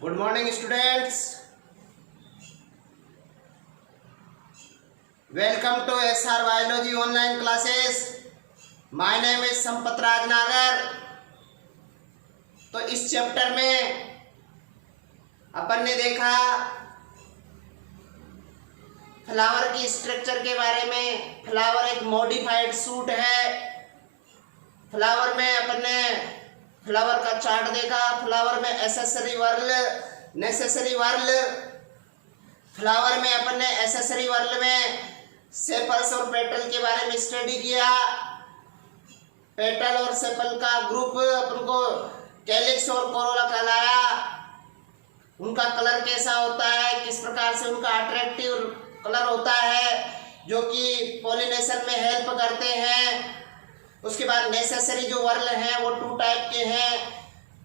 Good morning, students. Welcome to SR Biology online classes. My name is Sampat राज नागर। तो इस chapter में अपन ने देखा फ्लावर की स्ट्रक्चर के बारे में। फ्लावर एक मॉडिफाइड सूट है। फ्लावर में अपन ने फ्लावर का चार्ट देखा। फ्लावर में accessory whorl, necessary whorl. Flower में अपन ने एसेसरी वर्ल में सेपल्स और पेटल के बारे में स्टडी किया। पेटल और सेपल का ग्रुप अपन को कैलिक्स और कोरोला कहलाया। उनका कलर कैसा होता है, किस प्रकार से उनका अट्रैक्टिव कलर होता है जो कि पॉलिनेशन में हेल्प करते हैं। उसके बाद नेसेसरी जो वर्ल हैं वो 2 टाइप के हैं,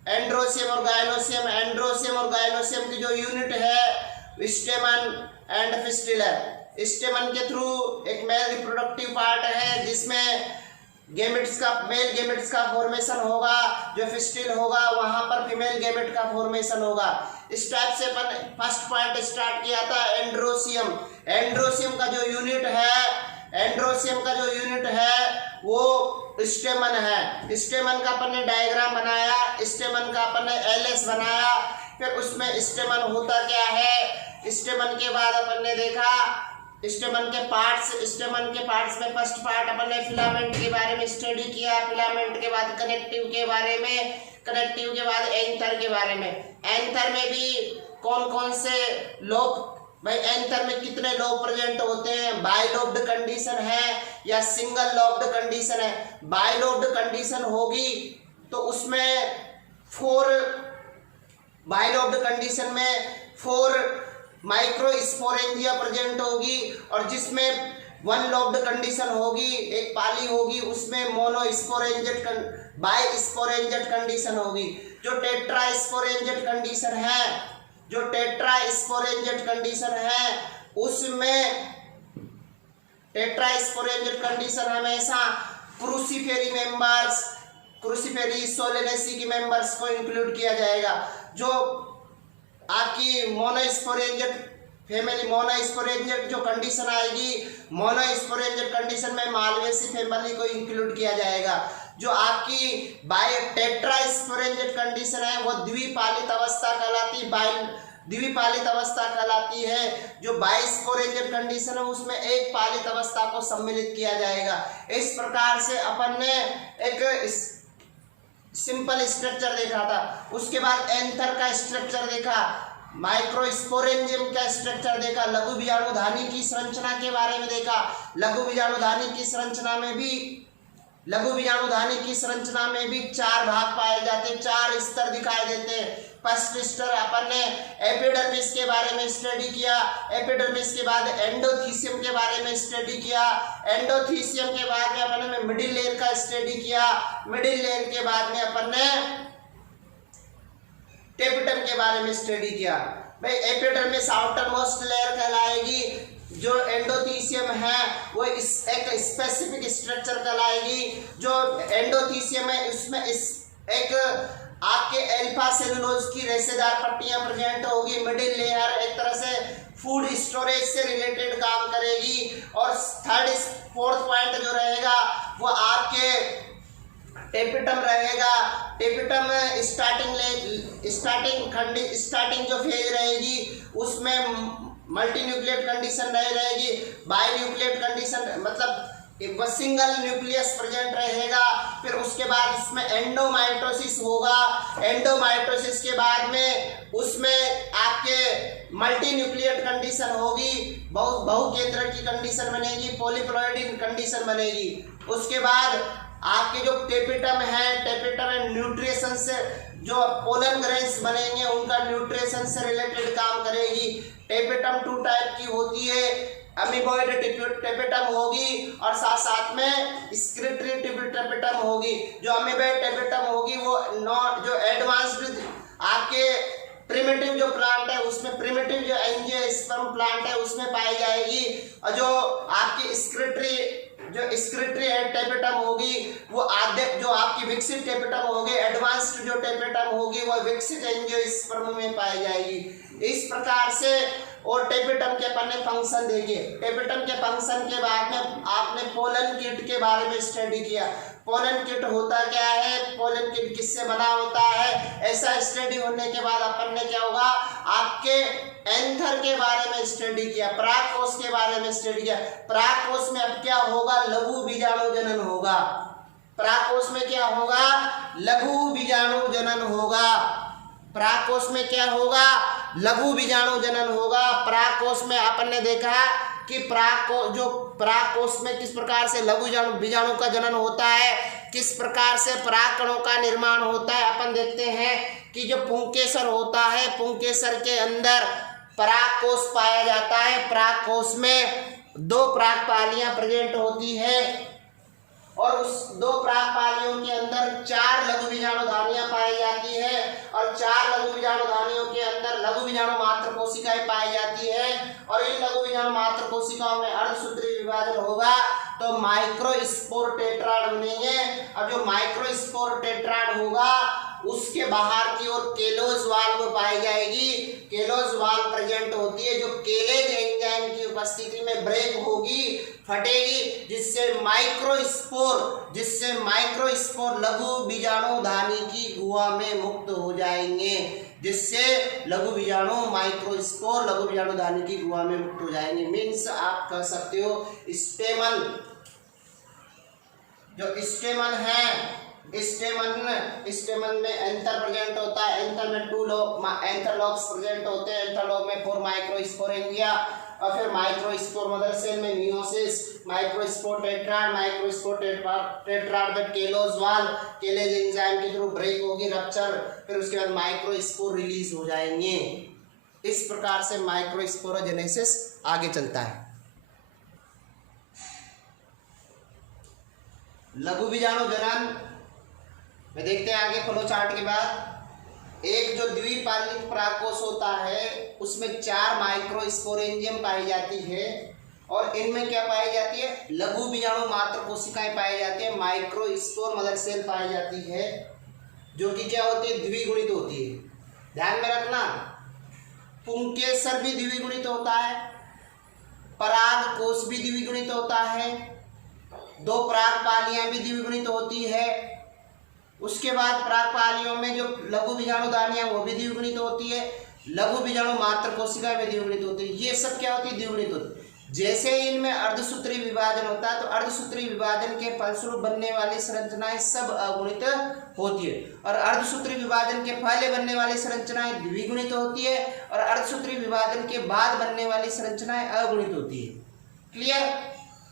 एंड्रोसियम और गायनोसियम। एंड्रोसियम और गायनोसियम की जो यूनिट है स्टेमन एंड फिस्टिलर। स्टेमन के थ्रू एक मेल रिप्रोडक्टिव पार्ट है जिसमें गेमेट्स का, मेल गेमेट्स का फॉर्मेशन होगा। जो फिस्टिल होगा वहां पर फीमेल गेमेट का फॉर्मेशन होगा। इस टाइप से अपन फर्स्ट पॉइंट स्टार्ट किया था एंड्रोसियम। एंड्रोसियम का जो यूनिट है वो स्टेमन है। स्टेमन का अपन ने डायग्राम बनाया, स्टेमन का अपन ने एलएस बनाया। फिर उसमें स्टेमन होता क्या है। स्टेमन के बाद अपन ने देखा स्टेमन के पार्ट्स में फर्स्ट पार्ट अपन ने फिलामेंट के बारे में स्टडी किया। फिलामेंट के बाद कनेक्टिव के बारे में, कनेक्टिव के बाद एंथर के बारे में। एंथर में भी कौन कौन से लोब, भाई एंथर में कितने लोब प्रेजेंट होते हैं, बाइलोब्ड कंडीशन है या सिंगल लोब्ड कंडीशन है। बाइलोब्ड कंडीशन होगी तो उसमें 4, बाइलोब्ड कंडीशन में 4 माइक्रोस्पोरेंजिया प्रेजेंट होगी। और जिसमें 1 लोब्ड कंडीशन होगी, एक पाली होगी, उसमें मोनोस्पोरेंजेट, बाइस्पोरेंजेट कंडीशन होगी। जो टेट्रास्पोरेंजेट कंडीशन है उसमें टेट्रास्पोरेंजेट कंडीशन हमेशा क्रूसीफेरी मेंबर्स, क्रूसीफेरी सोलेनेसी के मेंबर्स को इंक्लूड किया जाएगा। जो आपकी मोनोस्पोरेंजेट फैमिली, मोनोस्पोरेंजेट जो कंडीशन आएगी, मोनोस्पोरेंजेट कंडीशन में मालवेसी फैमिली को इंक्लूड किया जाएगा। जो आपकी टेट्रास्पोरेंजेट कंडीशन है वो द्विपालित अवस्था कहलाती है। जो बाइस्पोरेंजेट कंडीशन है उसमें एक पालित अवस्था को सम्मिलित किया जाएगा। इस प्रकार से अपन ने एक सिंपल स्ट्रक्चर देखा था। उसके बाद एंथर का स्ट्रक्चर देखा, माइक्रोस्पोरेंजियम का स्ट्रक्चर देखा, लघु बीजाणुधानी की संरचना के बारे में देखा। लघु बीजाणुधानी की संरचना में भी 4 भाग पाए जाते हैं, 4 स्तर दिखाई देते हैं। फर्स्ट स्तर अपन ने एपिडर्मिस के बारे में स्टडी किया। एपिडर्मिस के बाद एंडोथीसियम के बारे में स्टडी किया। एंडोथीसियम के बाद में अपन ने मिडिल लेयर का स्टडी किया। मिडिल लेयर के बाद में अपन ने टेपिटम के बारे में स्टडी किया। भाई एपिडर्मिस आउटर मोस्ट लेयर कहलाएगी। जो एंडोथीसियम है वो एक स्पेसिफिक स्ट्रक्चर कहलाएगी। जो एंडोथीसियम है उसमें एक आपके अल्फा सेलुलोज की रेशेदार पट्टियां प्रेजेंट होगी। मिडिल लेयर एक तरह से फूड स्टोरेज से रिलेटेड काम करेगी। और 4th पॉइंट जो रहेगा वो आपके टेपिटम रहेगा। टेपिटम स्टार्टिंग जो फेज रहेगी उसमें मल्टीन्यूक्लिएट कंडीशन नहीं रहेगी, बाइन्यूक्लिएट कंडीशन, मतलब एक सिंगल न्यूक्लियस प्रेजेंट रहेगा। फिर उसके बाद इसमें एंडोमाइटोसिस होगा। एंडोमाइटोसिस के बाद में उसमें आपके मल्टी न्यूक्लिएट कंडीशन होगी, बहुकेंद्रक की कंडीशन बनेगी, पॉलीप्लॉइड कंडीशन बनेगी। उसके बाद आपके जो टेपिटम है न्यूट्रिशन से, जो पोलन ग्रेन्स बनेंगे उनका न्यूट्रिशन से रिलेटेड काम करेगी। टेपिटम 2 टाइप की होती है, अमीबॉइड टेपिटम होगी और साथ साथ में स्क्रिटरी टेपिटम होगी। जो अमीबॉइड टेपिटम होगी वो जो एडवांस्ड आपके प्रिमिटिव जो प्लांट है उसमें, प्रिमिटिव जो एंजियोस्पर्म प्लांट है उसमें पाई जाएगी। और जो आपकी स्क्रिटरी है टेपेटम होगी वो आद्य जो आपकी विकसित टेपेटम होगी, एडवांस्ड जो टेपेटम होगी वो विकसित एंजियोस्पर्म में पाई जाएगी। इस प्रकार से और टेपेटम के अपन ने फंक्शन देखे। टेपेटम के फंक्शन के बाद में आपने पोलन किट के बारे में स्टडी किया। पोलन किट होता क्या है, पोलन किट किससे बना होता है, ऐसा स्टडी होने के बाद अपन ने क्या होगा आपके एंथर के बारे में स्टडी किया, परागकोश के बारे में स्टडी किया। परागकोश में अब क्या होगा, लघु बीजाणु जनन होगा। परागकोश में क्या होगा, लघु बीजाणु जनन होगा। परागकोश में क्या होगा, लघु बीजाणु जनन होगा। परागकोश में अपन ने देखा कि परागकोश में किस प्रकार से लघु बीजाणु का जनन होता है, किस प्रकार से परागकणों का निर्माण होता है। अपन देखते हैं कि जो पुंकेसर होता है, पुंकेसर के अंदर परागकोश पाया जाता है। परागकोश में 2 परागपालियां प्रेजेंट होती है और उस 2 परागपालियों के अंदर 4 लघु बीजाणुधानियां पाई जाती है और 4 लघु बीजाणुधानियों के अंदर लघु बीजाणु मात्र कोशिकाएं पाई जाती है और इन लघु बीजाणु मात्र कोशिकाओं में अर्धसूत्री विभाजन होगा तो माइक्रोस्पोर टेट्राड बनेंगे। अब जो माइक्रोस्पोर टेट्राड होगा उसके बाहर की ओर केलोज वाल्व पाई जाएगी। केलोज वाल्व प्रेजेंट होती है जो केलेज एंजाइम की उपस्थिति में ब्रेक होगी, फटेगी, जिससे माइक्रोस्पोर लघु बीजाणुधानी की गुहा में मुक्त हो जाएंगे, जिससे लघु बीजाणु माइक्रोस्पोर लघु बीजाणुधानी की गुहा में मुक्त हो जाएंगे। मीन्स आप कह सकते हो स्टेमन, जो स्टेमन है, स्टेमन में एंथर प्रेजेंट होता है। एंथर में 2 एंथरलॉग्स प्रेजेंट होते हैं। एंथरलॉग में 4 माइक्रोस्पोरेंजिया और फिर माइक्रोस्पोर मदर सेल में मियोसिस, माइक्रोस्पोर टेट्राड में केलोज वाल्व, केलेज एंजाइम के थ्रू ब्रेक होगी, रप्चर, फिर उसके बाद माइक्रोस्पोर रिलीज हो जाएंगे। इस प्रकार से माइक्रोस्पोरोजेनेसिस आगे चलता है। लघु बीजाणु जनन में देखते हैं आगे फ्लो चार्ट के बाद। एक जो द्विपालित परागकोश होता है उसमें 4 माइक्रोस्पोरेंजियम पाई जाती है और इनमें क्या पाई जाती है, लघु बीजाणु मात्र कोशिकाएं पाई जाती है। माइक्रोस्पोर मदर सेल पाई जाती है जो कि क्या होती है, द्विगुणित होती है। ध्यान में रखना, पुंकेसर भी द्विगुणित होता है, परागकोश भी द्विगुणित होता है, 2 परागपालियां भी द्विगुणित होती है। उसके बाद परागपालियों में जो लघु बीजाणुधानियां वो भी द्विगुणित होती है, लघु बीजाणु मात्र कोशिकाएं भी द्विगुणित होती है। ये सब क्या होती है, द्विगुणित होती है। जैसे इनमें अर्धसूत्री विभाजन होता है तो अर्धसूत्री विभाजन के फलस्वरूप बनने वाली संरचनाएं सब अगुणित होती है और अर्धसूत्री विभाजन के पहले बनने वाली संरचनाएं द्विगुणित होती है और अर्धसूत्री विभाजन के बाद बनने वाली संरचनाएं अगुणित होती है। क्लियर?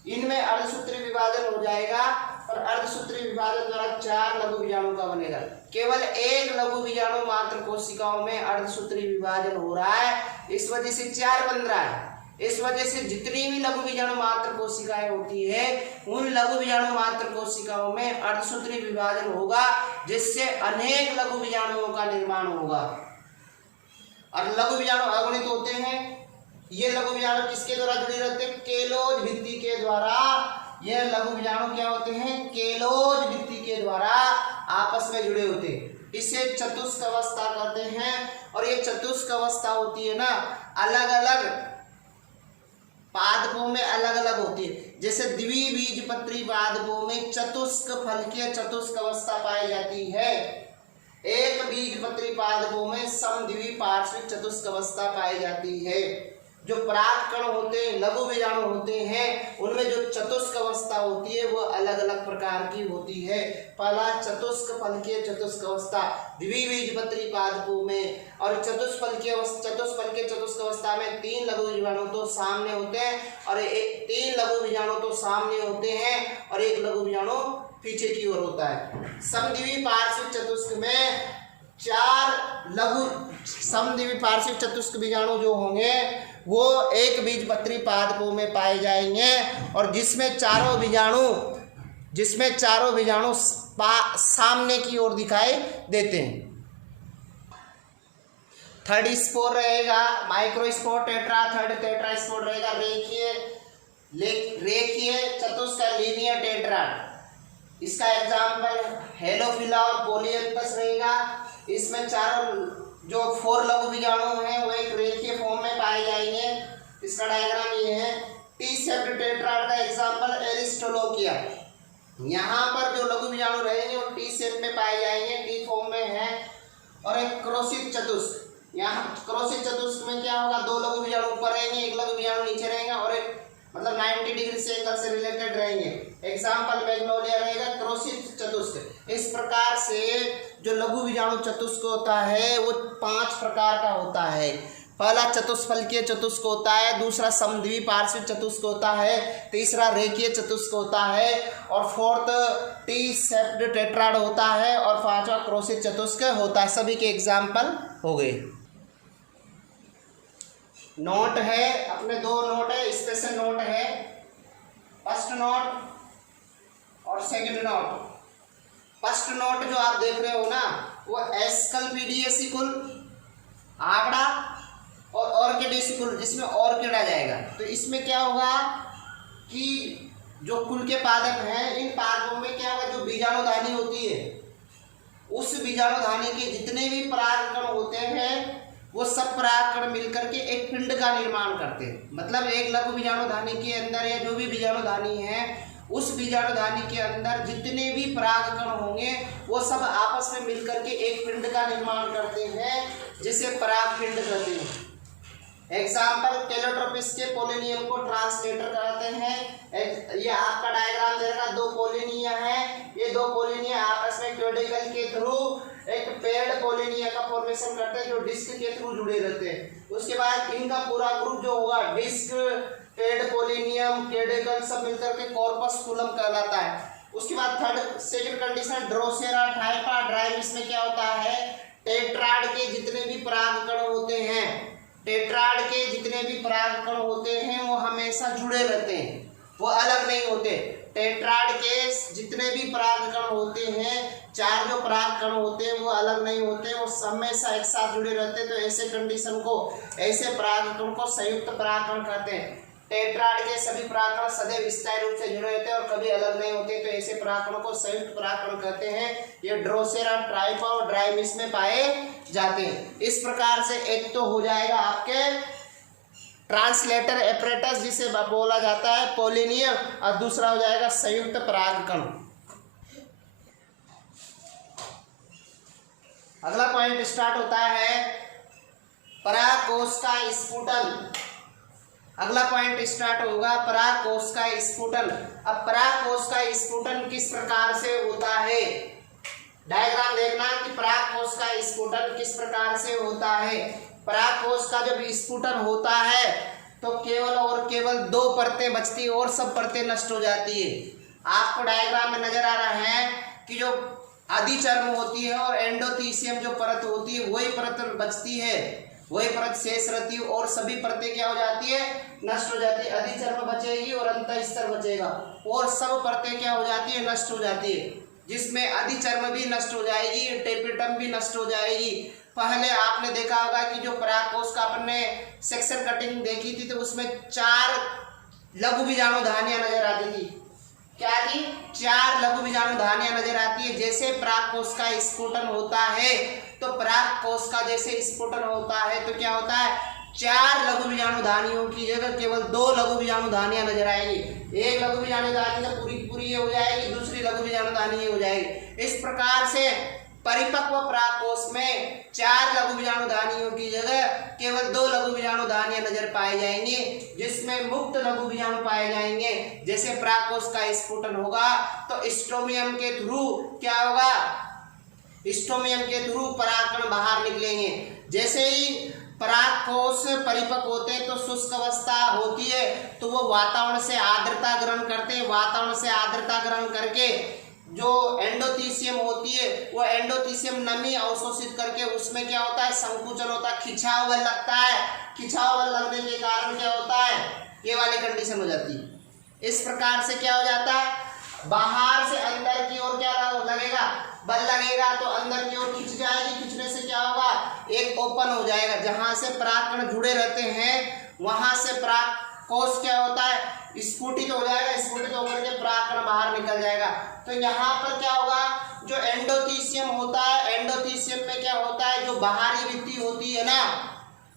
इनमें अर्धसूत्री विभाजन हो जाएगा और अर्धसूत्री विभाजन द्वारा 4 लघु बीजाणु का बनेगा। केवल 1 लघु बीजाणु मात्र कोशिकाओं में अर्धसूत्री विभाजन हो रहा है, इस वजह से 4 बन रहा है। इस वजह से जितनी भी लघु बीजाणु मात्र कोशिकाएं होती है उन लघु बीजाणु मात्र कोशिकाओं में अर्धसूत्री विभाजन होगा, जिससे अनेक लघु बीजाणुओं का निर्माण होगा। और लघु बीजाणु अगुणित होते हैं। ये लघु बीजाणु किसके द्वारा जुड़े रहते हैं, केलोज भित्ति के द्वारा। ये लघु बीजाणु क्या होते हैं, केलोज भित्ति के द्वारा आपस में जुड़े होते हैं। इसे चतुष्क अवस्था कहते हैं और ये चतुष्क अवस्था होती है ना, अलग अलग पादपों में अलग अलग होती है। जैसे द्विबीजपत्री पादपों में चतुष्क फलकीय चतुष्क अवस्था पाई जाती है, एक बीजपत्री पादपों में समद्विपार्श्विक चतुष्क अवस्था पाई जाती है। जो परागकण होते हैं, लघु बीजाणु होते हैं, उनमें जो चतुष्क अवस्था होती है वो अलग अलग प्रकार की होती है। पहला चतुष्क फलकीय चतुष्क अवस्था द्विबीजपत्री पादपों में, और चतुष्फलकीय चतुष्क अवस्था में 3 लघु बीजाणु तो सामने होते हैं और 3 लघु बीजाणु तो सामने होते हैं और 1 लघु बीजाणु पीछे की ओर होता है। समद्विपार्श्विक चतुष्क में 4 लघु समद्विपार्श्विक चतुष्क बीजाणु जो होंगे वो एक बीजपत्री पादपों में पाए जाएंगे और जिसमें चारों बीजाणु सामने की ओर दिखाई देते हैं। थर्ड स्पोर रहेगा microspore tetra, third tetra spore रहेगा रेखीय चतुष्क लीनियर टेट्रा। इसका एग्जाम्पल हेलोफिला और पोलियंथस रहेगा। इसमें चारों जो 4 लघु बीजाणु हैं वो एक रेखीय फॉर्म में पाए जाएंगे। इसका डायग्राम ये है। टी शेप्ड टेट्राड का एग्जाम्पल एरिस्टोलोकिया। यहाँ पर जो लघु बीजाणु रहेंगे वो टी शेप में पाए जाएंगे, टी फॉर्म में है। और एक क्रोसित चतुष्क, यहाँ क्रोसित चतुष्क में क्या होगा, 2 लघु बीजाणु ऊपर रहेंगे, एक लघु बीजाणु नीचे रहेगा और एक मतलब 90 डिग्री से एंगल से रिलेटेड रहेंगे। एग्जाम्पल मैग्नोलिया रहेगा क्रोसित चतुष्क। इस प्रकार से जो लघु बीजाणु चतुष्क होता है वो 5 प्रकार का होता है। पहला चतुष्फलकीय चतुष्क होता है, दूसरा समद्विपार्श्विक चतुष्क होता है, तीसरा रेखीय चतुष्क होता है और फोर्थ टी शेप्ड टेट्राड होता है और 5वां क्रोसित चतुष्क होता है। सभी के एग्जाम्पल हो गए। नोट है, अपने 2 नोट है, स्पेशल नोट है, फर्स्ट नोट और सेकंड नोट। फर्स्ट नोट जो आप देख रहे हो ना वो एस्कल्पिडियसिकुल आंकड़ा और ऑर्किडियसिकुल, जिसमें ऑर्किड आ जाएगा। तो इसमें क्या होगा कि जो कुल के पादप हैं, इन पादपों में क्या होगा, जो बीजाणुधानी होती है उस बीजाणुधानी के जितने भी परागकण होते हैं वो सब परागकण मिलकर के एक पिंड का निर्माण करते हैं। मतलब एक लघु बीजाणुधानी के अंदर या जो भी बीजाणुधानी है उस बीजाणुधानी के अंदर जितने भी परागकण होंगे वो सब आपस में मिलकर के एक पिंड का निर्माण करते हैं, जिसे परागपिंड कहते हैं। एग्जाम्पल कैलोट्रोपिस के पोलिनियम को ट्रांसलेटर कहते हैं। ये आपका डायग्राम देगा, 2 पोलिनिया है, ये 2 पोलिनिया आपस में क्यूटिकल के थ्रू एक पेड़ पोलिनिया का फॉर्मेशन करते हैं जो डिस्क के थ्रू जुड़े रहते हैं। उसके बाद इनका पूरा ग्रुप जो होगा डिस्क, पेड़ पोलिनियम, क्यूटिकल सब मिलकर के कॉर्पस्कुलम कहलाता है। उसके बाद सेकंड कंडीशन ड्रोसेरा टाइपा ड्राइव। इसमें क्या होता है, टेट्राड के जितने भी परागकण होते हैं, टेट्राड के जितने भी परागकण होते हैं वो हमेशा जुड़े रहते हैं, वो अलग नहीं होते। टेट्राड के जितने भी परागकण होते हैं, 4 जो परागकण होते हैं वो अलग नहीं होते, वो हमेशा एक साथ जुड़े रहते हैं। तो ऐसे कंडीशन को, ऐसे परागकण को संयुक्त परागकण कहते हैं। टेट्राड के सभी परागकण सदैव स्थायी रूप से जुड़े रहते हैं और कभी अलग नहीं होते, तो ऐसे परागकणों को संयुक्त परागकण कहते हैं। ये ड्रोसेरा टाइपा और ड्राइमिस में पाए जाते हैं। इस प्रकार से एक तो हो जाएगा आपके ट्रांसलेटर एपरेटस जिसे बोला जाता है पोलिनियम, और दूसरा हो जाएगा संयुक्त परागकण। अगला पॉइंट स्टार्ट होता है परागकोश का स्फुटन। अगला पॉइंट स्टार्ट होगा परागकोश का स्फुटन। अब परागकोश का स्फुटन किस प्रकार से होता है, डायग्राम देखना कि परागकोश का स्फुटन किस प्रकार से होता है। परागकोश का जब स्फुटन होता है तो केवल और केवल 2 परतें बचती है और सब परतें नष्ट हो जाती है। आपको डायग्राम में नजर आ रहा है कि जो अधिचर्म होती है और एंडोथीसियम जो परत होती है वही परत बचती है, वही परत शेष रहती है और सभी परतें क्या हो जाती है, नष्ट हो जाती है। अधिचर्म बचेगी और अंतःस्तर बचेगा और सब परतें क्या हो जाती है, नष्ट हो जाती है, जिसमें अधिचर्म भी नष्ट हो जाएगी, टेपिटम भी नष्ट हो जाएगी। पहले आपने देखा होगा कि जो परागकोश का अपने सेक्शन कटिंग देखी थी तो उसमें 4 लघु बीजाणुधानियां नजर आती थी। क्या थी, 4 लघु बीजाणुधानियां नजर आती है। जैसे परागकोश का स्फुटन होता है तो परागकोश का जैसे स्फुटन होता है तो क्या होता है, 4 लघु बीजाणुधानियों की जगह केवल 2 लघु बीजाणुधानियां नजर आएंगी। एक लघु बीजाणुधानी तो पूरी पूरी ये हो जाएगी, दूसरी लघु बीजाणुधानी ये हो जाएगी। इस प्रकार से परिपक्व परागकोश में 4 लघु बीजाणुधानियों की जगह केवल 2 लघु बीजाणुधानियां नजर पाए जाएंगे, जिसमें मुक्त लघु बीजाणु पाए जाएंगे। जैसे परागकोश का स्फुटन होगा तो स्ट्रोमियम के थ्रू क्या होगा, स्ट्रोमियम के थ्रू परागकण बाहर निकलेंगे। जैसे ही परागकोश परिपक्व होते हैं तो शुष्क अवस्था होती है तो वो वातावरण से आर्द्रता ग्रहण करते हैं। वातावरण से आर्द्रता ग्रहण करके जो एंडोथीसियम होती है वो एंडोथीसियम नमी अवशोषित करके उसमें क्या होता है, संकुचन होता है, खिंचाव बल लगता है। खिंचाव बल लगने के कारण क्या होता है, ये वाली कंडीशन हो जाती है। इस प्रकार से क्या हो जाता है, बाहर से अंदर की ओर क्या लगेगा, बल लगेगा तो अंदर की ओर खिंच जाएगी। खिंचने से क्या होगा, एक ओपन हो जाएगा, जहां से परागकण जुड़े रहते हैं वहां से कोश क्या होता है, स्फुटित हो जाएगा, स्फुटित होकर के परागकण बाहर निकल जाएगा। तो यहाँ पर क्या होगा, जो एंडोथीसियम होता है, एंडोथीसियम में क्या होता है, जो बाहरी भित्ति होती है ना,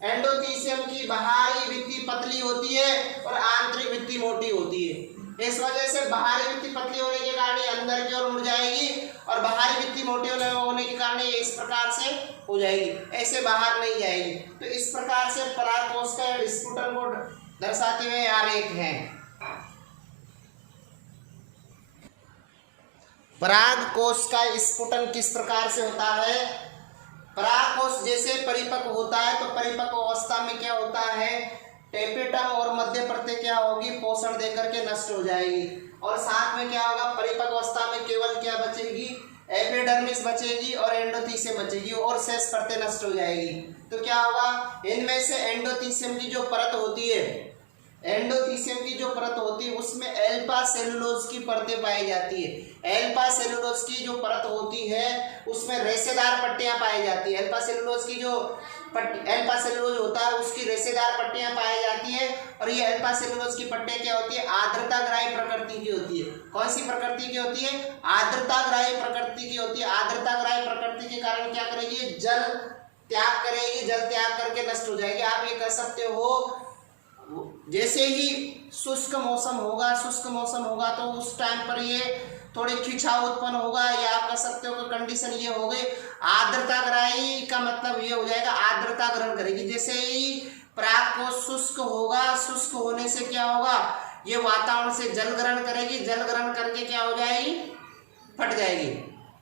एंडोथीसियम की बाहरी भित्ति पतली होती है और आंतरिक भित्ति मोटी होती है। इस वजह से बाहरी भित्ति पतली होने के कारण ये अंदर की ओर मुड़ जाएगी और बाहरी भित्ति मोटी होने के कारण ये इस प्रकार से हो जाएगी, ऐसे बाहर नहीं जाएगी। तो इस प्रकार से परागकोश का स्फुटन को दर्शाते हुए आरेख है। परागकोश का स्फुटन किस प्रकार से होता है, परागकोश जैसे परिपक्व होता है तो परिपक्व अवस्था में क्या होता है, टेपेटम और मध्य प्रत्यय क्या होगी, पोषण देकर के नष्ट हो जाएगी। और साथ में क्या होगा, परिपक्व अवस्था में केवल क्या बचेगी, एपिडर्मिस बचेगी और एंडोथीसियम बचेगी और शेष परतें नष्ट हो जाएगी। तो क्या होगा, इनमें से एंडोथीसियम की जो परत होती है, एंडोथीसियम की जो परत होती है उसमें एल्फा सेलुलोज की परतें पाई जाती है। एल्फा सेलुलोज की जो परत होती है उसमें रेशेदार पट्टियां पाई जाती है। एल्फा सेलुलोज की जो एल्फा सेलुलोज होता है उसकी रेशेदार पट्टियां पाई जाती है और ये एल्फा सेलुलोज की पट्टियां क्या होती है, आर्द्रताग्राही प्रकृति की होती है। कौन सी प्रकृति की होती है, आर्द्रताग्राही प्रकृति की होती है। आर्द्रताग्राही प्रकृति के कारण क्या करेगी, जल त्याग करेगी, जल त्याग करके नष्ट हो जाएगी। आप ये कह सकते हो जैसे ही शुष्क मौसम होगा तो उस टाइम पर ये थोड़ी खिंचाव उत्पन्न होगा, या आप कह सकते हो कि कंडीशन ये हो गई आर्द्रताग्राही का मतलब ये हो जाएगा आर्द्रता ग्रहण करेगी। जैसे ही परागकोश शुष्क होगा, शुष्क होने से क्या होगा, ये वातावरण से जल ग्रहण करेगी, जल ग्रहण करके क्या हो जाएगी, फट जाएगी।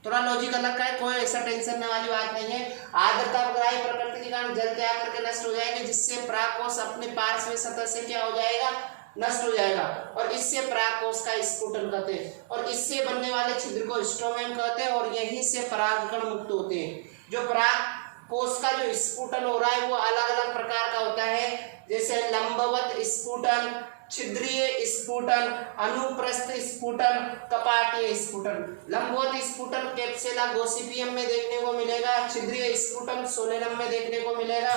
थोड़ा लॉजिक अलग का है, कोई ऐसा टेंशन वाली बात नहीं है। आर्द्रताग्राही प्रकृति के कारण जल त्याग करके नष्ट हो जाएगी, जिससे परागकोश अपने पार्श्व सतह से क्या हो जाएगा, नष्ट हो जाएगा और इससे परागकोश का स्फुटन कहते हैं। और इससे बनने वाले छिद्र को स्ट्रोमेम कहते हैं और यहीं से परागकण मुक्त होते हैं। जो परागकोश का जो स्फुटन हो रहा है वो अलग अलग प्रकार का होता है, जैसे लंबवत स्फुटन, छिद्रीय स्फुटन, अनुप्रस्थ स्फुटन, कपाटीय स्फुटन। लंबवत स्फुटन कैप्सुला गॉसिपियम में देखने को मिलेगा, छिद्रीय स्फुटन सोलेनम में देखने को मिलेगा,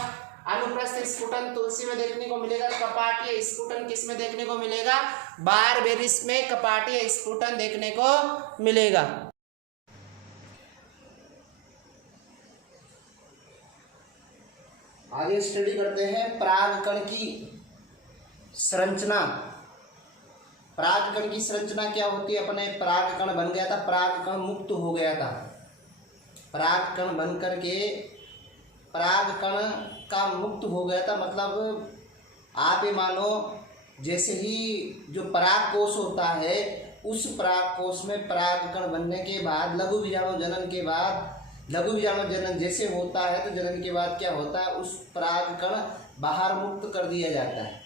अनुप्रस्थ स्फुटन तुलसी में देखने को मिलेगा, कपाटीय स्फुटन किस में देखने को मिलेगा, बारबेरिस में कपाटीय स्फुटन देखने को मिलेगा। आगे स्टडी करते हैं परागकण की संरचना। परागकण की संरचना क्या होती है, अपने परागकण बन गया था, परागकण मुक्त हो गया था, परागकण बन करके परागकण का मुक्त हो गया था। मतलब आप ये मानो जैसे ही जो परागकोश होता है उस परागकोश में परागकण बनने के बाद लघु बीजाणु जनन के बाद, लघु बीजाणु जनन जैसे होता है तो जनन के बाद क्या होता है, उस परागकण बाहर मुक्त कर दिया जाता है,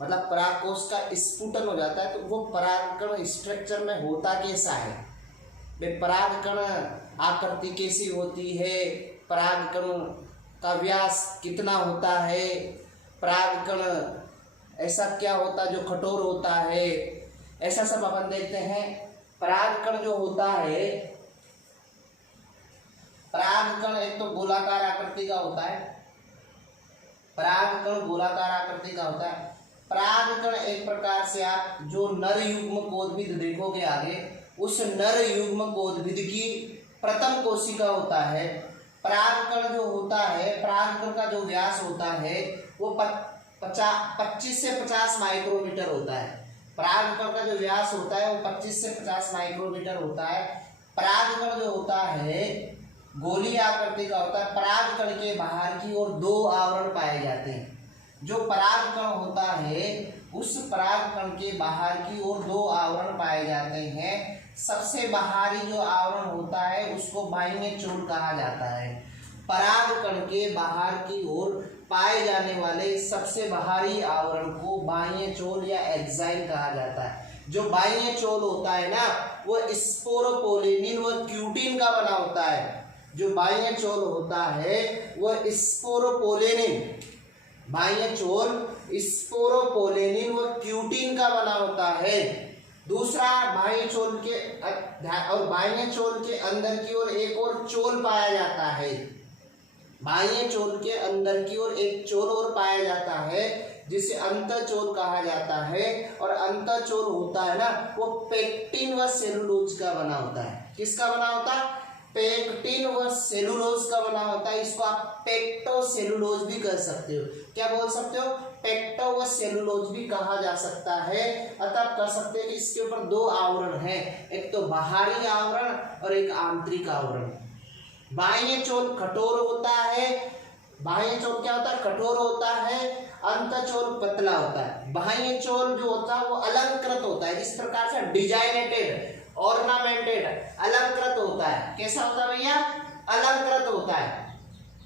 मतलब परागकोश का स्फुटन हो जाता है। तो वो परागकण स्ट्रक्चर में होता कैसा है, वे परागकण आकृति कैसी होती है, परागकण का व्यास कितना होता है, परागकण ऐसा क्या होता है जो कठोर होता है, ऐसा सब अपन देखते हैं। परागकण जो होता है, परागकण एक तो गोलाकार आकृति का होता है, परागकण गोलाकार आकृति का होता है। परागकण एक प्रकार से आप जो नर युग्म कोद्भिद देखोगे आगे, उस नर युग्म कोद्भिद की प्रथम कोशिका होता है। परागकण जो होता है, परागकण का जो व्यास होता है वो 25 से 50 माइक्रोमीटर होता है। परागकण का जो व्यास होता है वो 25 से 50 माइक्रोमीटर होता है। परागकण जो होता है गोलीय आकृति का होता है। परागकण के बाहर की ओर 2 आवरण पाए जाते हैं। जो परागकण होता है उस परागकण के बाहर की ओर 2 आवरण पाए जाते हैं। सबसे बाहरी जो आवरण होता है उसको बाह्य चोल कहा जाता है। परागकण के बाहर की ओर पाए जाने वाले सबसे बाहरी आवरण को बाह्य चोल या एक्साइल कहा जाता है। जो बाह्य चोल होता है ना वो स्पोरोपोलिनिन व क्यूटिन का बना होता है। जो बाह्य चोल होता है वह स्पोरोपोलिनिन, बाह्य चोल स्पोरोपोलिनिन व क्यूटिन का बना होता है। दूसरा बाह्य चोल के और बाह्य चोल के अंदर की ओर एक और चोल पाया जाता है। बाह्य चोल के अंदर की ओर एक चोल और पाया जाता है जिसे अंतःचोल कहा जाता है। और अंतःचोल होता है ना, वो पेक्टिन व सेलुलोज का बना होता है। किसका बना होता है? पेक्टिन व सेलुलोज का बना होता है। इसको आप पेक्टोसेलुलोज भी कह सकते हो। क्या बोल सकते हो? पेक्टो व सेलुलोज भी कहा जा सकता है। अतः कह सकते हैं कि इसके ऊपर दो आवरण है, एक तो बाहरी आवरण और एक आंतरिक आवरण। बाह्य चोल कठोर होता है। बाह्य चोल क्या होता है? कठोर होता है। अंतःचोल पतला होता है। बाह्य चोल जो होता है वो अलंकृत होता है, इस प्रकार से डिजाइनेटेड, ऑर्नामेंटेड, अलंकृत होता है। कैसा होता है भैया? अलंकृत होता है।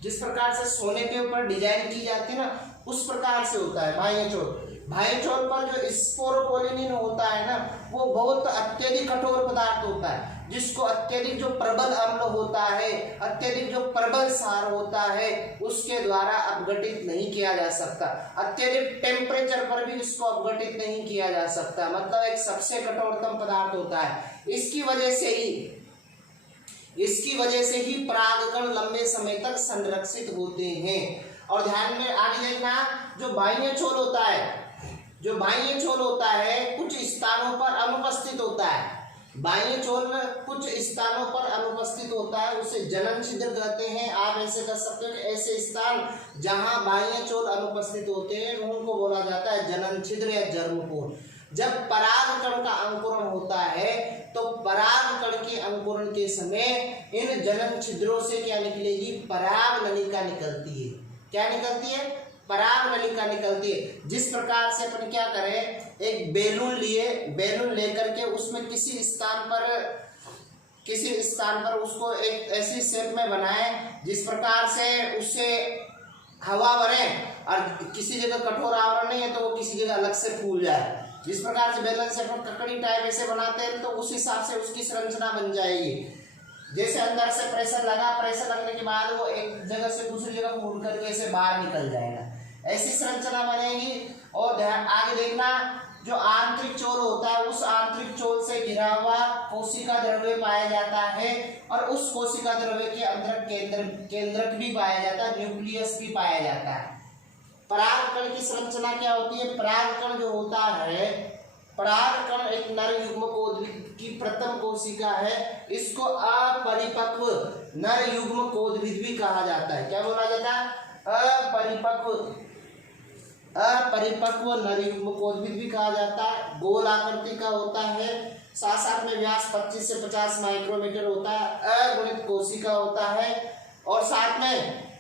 जिस प्रकार से सोने के ऊपर डिजाइन की जाती है ना, उस प्रकार से होता है बाह्य चोल। बाह्य चोल पर जो स्पोरोपोलिनिन होता है ना, वो बहुत अत्यधिक कठोर पदार्थ होता है, जिसको अत्यधिक जो प्रबल अम्ल होता है, अत्यधिक जो प्रबल सार होता है, उसके द्वारा अपघटित नहीं किया जा सकता। अत्यधिक टेम्परेचर पर भी इसको अपघटित नहीं किया जा सकता। मतलब एक सबसे कठोरतम पदार्थ होता है। इसकी वजह से ही परागकण लंबे समय तक संरक्षित होते हैं। और ध्यान में आगे देखना, जो बाह्य चोल होता है कुछ स्थानों पर अनुपस्थित होता है। बाह्य चोल कुछ स्थानों पर अनुपस्थित होता है, उसे जनन छिद्र कहते हैं। आप ऐसे कर सकते हो कि ऐसे स्थान जहां बाह्य चोल अनुपस्थित होते हैं उनको बोला जाता है जनन छिद्र या जर्मपोल। जब परागकण का अंकुरण होता है तो परागकण के अंकुरण के समय इन जनन छिद्रों से क्या निकलेगी? पराग नलिका निकलती है। क्या निकलती है? पराग नलिका निकलती है। जिस प्रकार से अपन क्या करें, एक बैलून लेकर के उसमें किसी स्थान पर उसको एक ऐसी शेप में बनाएं जिस प्रकार से उससे हवा भरे, और किसी जगह कठोर आवरण नहीं है तो वो किसी जगह अलग से फूल जाए। जिस प्रकार से बेलन से अपन ककड़ी टाइप ऐसे बनाते हैं तो उस हिसाब से उसकी संरचना बन जाएगी। जैसे अंदर से प्रेशर लगने के बाद वो एक जगह से दूसरी जगह फूल करके ऐसे बाहर निकल जाएगा, ऐसी संरचना बनेगी। और ध्यान आगे देखना, जो आंतरिक चोल होता है उस आंतरिक चोल से घिरा हुआ कोशिका द्रव्य पाया जाता है, और उस कोशिका द्रव्य के अंदर केंद्रक भी पाया जाता है, न्यूक्लियस भी पाया जाता है। परागकण की संरचना क्या होती है? परागकण जो होता है, परागकण एक नर युग्मकोद्भिद की प्रथम कोशिका है। इसको अपरिपक्व नर युग्मकोद्भिद भी कहा जाता है। क्या बोला जाता है? अपरिपक्व नर युग्मकोद्भिद भी कहा जाता है। गोल आकृति का होता है, साथ में व्यास 25 से 50 माइक्रोमीटर होता है। अगुणित कोशिका होता है, और साथ में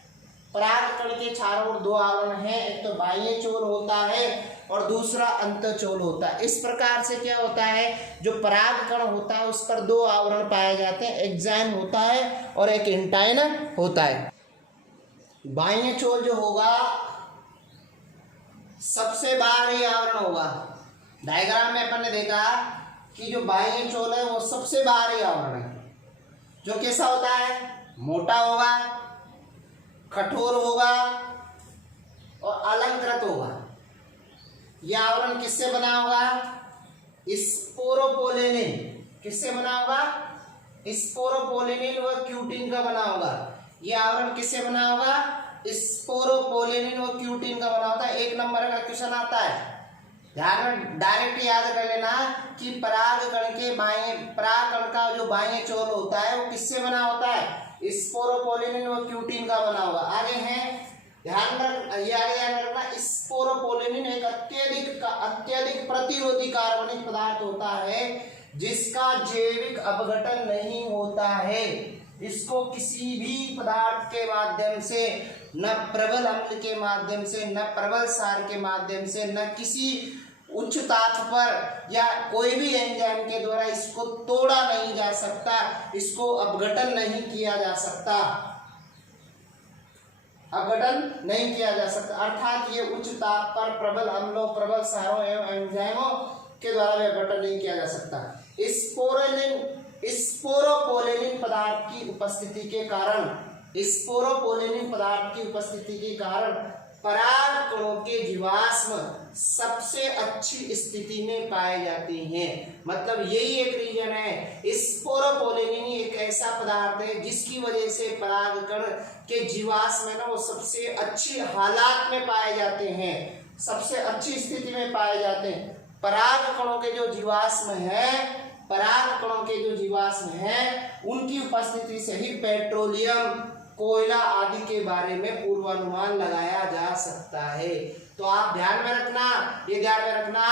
परागकण के चारों ओर दो आवरण हैं, एक तो बाह्य चोल होता है और दूसरा अंतःचोल होता है। इस प्रकार से क्या होता है, जो परागकण होता है उस पर दो आवरण पाए जाते हैं, एक जाइन होता है और एक इंटाइन होता है। बाह्य चोल जो होगा सबसे बाहरी आवरण होगा। डायग्राम में अपन ने देखा कि जो बाह्य चोल है वो सबसे बाहरी आवरण है, जो कैसा होता है? मोटा होगा, कठोर होगा और अलंकृत होगा। यह आवरण किससे बना होगा? स्पोरोपोलिनिन। किससे बना होगा? स्पोरोपोलिनिन व क्यूटिन का बना होगा। यह आवरण किससे बना होगा? स्पोरोपोलिनिन व क्यूटिन का बना होता है। 1 नंबर का क्वेश्चन आता है, ध्यान में डायरेक्ट याद कर लेना कि परागकण का जो बाह्य चोल होता है वो किससे बना होता है? स्पोरोपोलिनिन व क्यूटिन का बना होगा। आगे है, ध्यान रखना, स्पोरोपोलिनिन एक अत्यधिक प्रतिरोधी कार्बनिक पदार्थ होता है जिसका जैविक अपघटन नहीं होता है। इसको किसी भी पदार्थ के माध्यम से, न प्रबल अम्ल के माध्यम से, न प्रबल सार के माध्यम से, न किसी उच्च ताप पर या कोई भी एंजाइम के द्वारा इसको तोड़ा नहीं जा सकता, इसको अपघटन नहीं किया जा सकता, अर्थात ये उच्च ताप पर प्रबल अम्लों, प्रबल सारों एवं एंजाइमों के द्वारा अपघटन नहीं किया जा सकता। स्पोरोपोलिनिन पदार्थ की उपस्थिति के कारण परागकणों के जीवाश्म सबसे अच्छी स्थिति में पाए जाते हैं। मतलब यही एक रीजन है, स्पोरोपोलिनिन एक ऐसा पदार्थ है जिसकी वजह से परागकण के जीवाश्म है ना वो सबसे अच्छी हालात में पाए जाते हैं, सबसे अच्छी स्थिति में पाए जाते हैं। पराग कणों के जो जीवाश्म है, पराग कणों के जो जीवाश्म है, उनकी उपस्थिति से ही पेट्रोलियम, कोयला आदि के बारे में पूर्वानुमान लगाया जा सकता है। तो आप ध्यान में रखना, ये ध्यान में रखना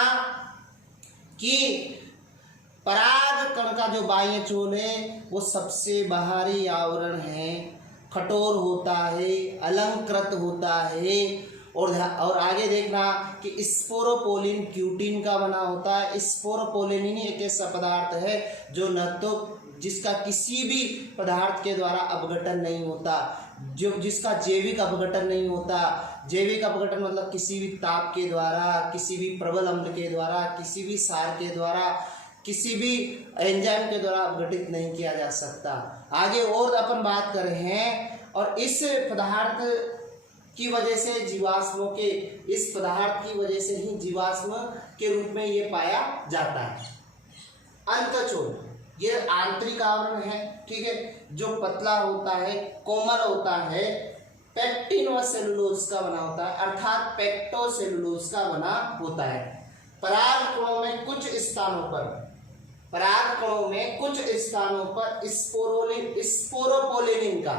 कि पराग कण का जो बाह्य चोल है वो सबसे बाहरी आवरण है, कठोर होता है, अलंकृत होता है। और आगे देखना कि स्पोरोपोलिन क्यूटिन का बना होता है। स्पोरोपोलिन ही एक ऐसा पदार्थ है जो न तो जिसका किसी भी पदार्थ के द्वारा अपघटन नहीं होता, जो जिसका जैविक अपघटन नहीं होता। जैविक अपघटन मतलब किसी भी ताप के द्वारा, किसी भी प्रबल अम्ल के द्वारा, किसी भी सार के द्वारा, किसी भी एंजाइम के द्वारा अपघटित नहीं किया जा सकता। आगे और अपन बात कर रहे हैं, और इस पदार्थ की वजह से जीवाश्मों के, इस पदार्थ की वजह से ही जीवाश्म के रूप में ये पाया जाता है। अंतःचोल ये आंतरिक आवरण है, ठीक है, जो पतला होता है, कोमल होता है, पेक्टिन व सेलुलोज का बना होता है, अर्थात पेक्टोसेलुलोज का बना होता है। पराग कणों में कुछ स्थानों पर, पराग कणों में कुछ स्थानों पर स्पोरोपोलिन का,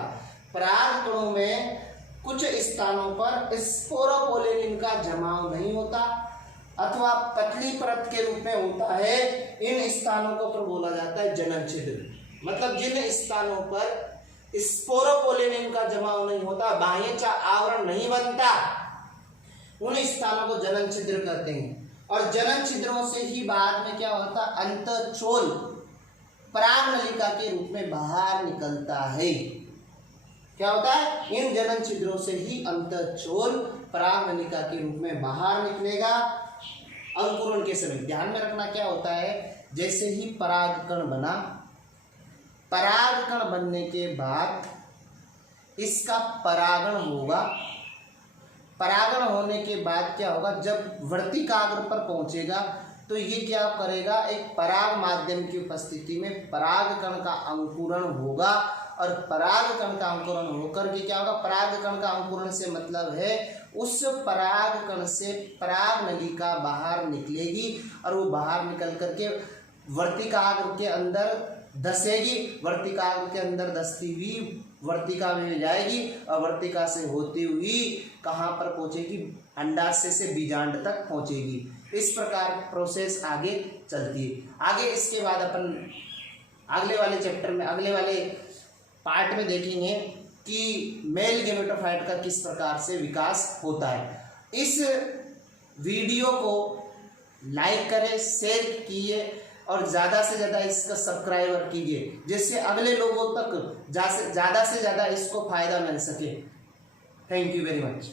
पराग कणों में कुछ स्थानों पर स्पोरोपोलिन का जमाव नहीं होता अथवा पतली परत के रूप में होता है। इन स्थानों को पर बोला जाता है जनन छिद्र। मतलब जिन स्थानों पर स्पोरोपोलिन का जमाव नहीं होता, बाह्य आवरण नहीं बनता, उन स्थानों को जनन छिद्र कहते हैं। और जनन छिद्रों से ही बाद में क्या होता है, अंतःचोल पराग नलिका के रूप में बाहर निकलता है। क्या होता है, इन जनन छिद्रों से ही अंतःचोल पराग नलिका के रूप में बाहर निकलेगा अंकुरण के समय। ध्यान में रखना क्या होता है, जैसे ही परागकण बना, परागकण बनने के बाद इसका परागण होगा। परागण होने के बाद क्या होगा, जब वर्तिकाग्र पर पहुंचेगा तो ये क्या करेगा, एक पराग माध्यम की उपस्थिति में परागकण का अंकुरण होगा। और परागकण का अंकुरण होकर के क्या होगा, परागकण का अंकुरण से मतलब है उस परागकण से पराग नलिका बाहर निकलेगी और वो बाहर निकल करके वर्तिकाग्र के अंदर धसेगी। वर्तिकाग्र के अंदर धसती हुई वर्तिका में जाएगी और वर्तिका से होती हुई कहाँ पर पहुंचेगी, अंडाशय से बीजांड तक पहुंचेगी। इस प्रकार प्रोसेस आगे चलती है। आगे इसके बाद अपन अगले वाले चैप्टर में, अगले वाले पार्ट में देखेंगे कि मेल गेमेटोफाइट का किस प्रकार से विकास होता है। इस वीडियो को लाइक करें, शेयर कीजिए और ज़्यादा से ज़्यादा इसका सब्सक्राइबर कीजिए, जिससे अगले लोगों तक ज़्यादा से ज़्यादा इसको फायदा मिल सके। Thank you very much.